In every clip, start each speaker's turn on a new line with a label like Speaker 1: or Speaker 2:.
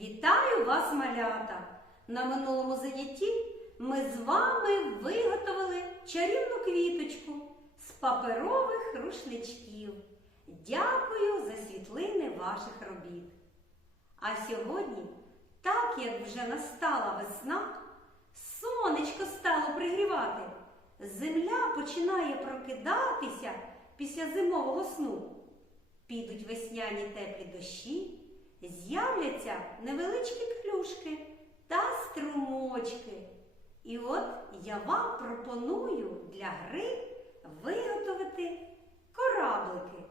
Speaker 1: Вітаю вас, малята! На минулому занятті ми з вами виготовили чарівну квіточку з паперових рушничків. Дякую за світлини ваших робіт. А сьогодні, так як вже настала весна, сонечко стало пригрівати, земля починає прокидатися після зимового сну. Підуть весняні теплі дощі, з'являться невеличкі клюшки та струмочки. І от я вам пропоную для гри виготовити кораблики,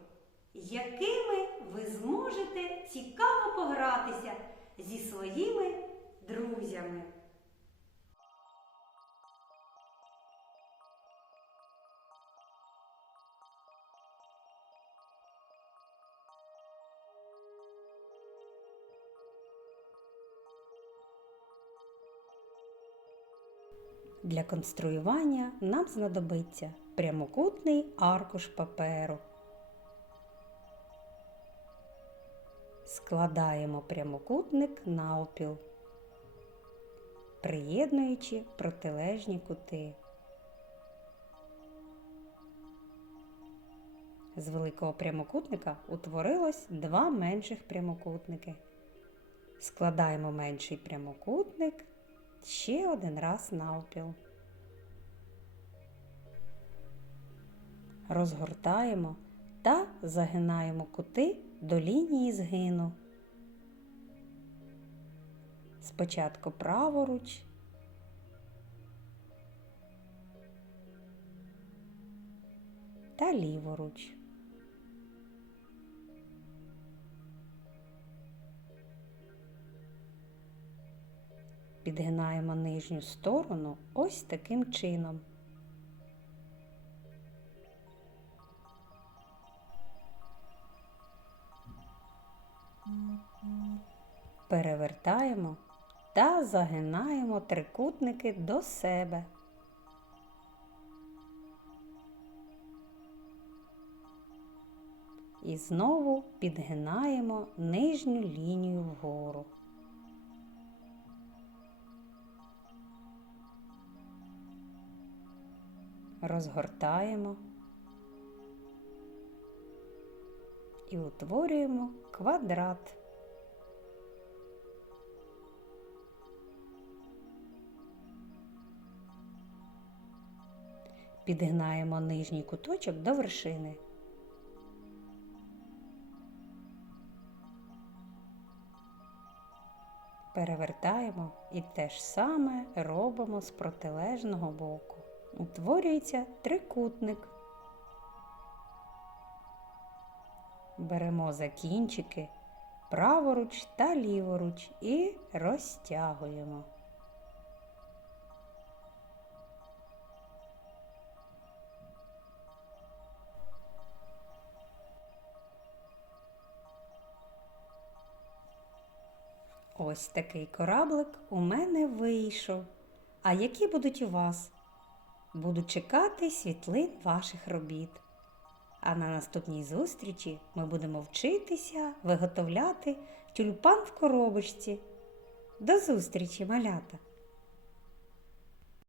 Speaker 1: якими ви зможете цікаво погратися зі своїми друзями. Для конструювання нам знадобиться прямокутний аркуш паперу. Складаємо прямокутник навпіл, приєднуючи протилежні кути. З великого прямокутника утворилось два менших прямокутники. Складаємо менший прямокутник ще один раз навпіл. Розгортаємо та загинаємо кути до лінії згину. Спочатку праворуч, та ліворуч. Підгинаємо нижню сторону ось таким чином. Перевертаємо та загинаємо трикутники до себе. І знову підгинаємо нижню лінію вгору. Розгортаємо і утворюємо квадрат. Підгинаємо нижній куточок до вершини. Перевертаємо і те ж саме робимо з протилежного боку утворюється трикутник. Беремо за кінчики праворуч та ліворуч і розтягуємо. Ось такий кораблик у мене вийшов. А які будуть у вас? Буду чекати світлин ваших робіт. А на наступній зустрічі ми будемо вчитися виготовляти тюльпан в коробочці. До зустрічі, малята!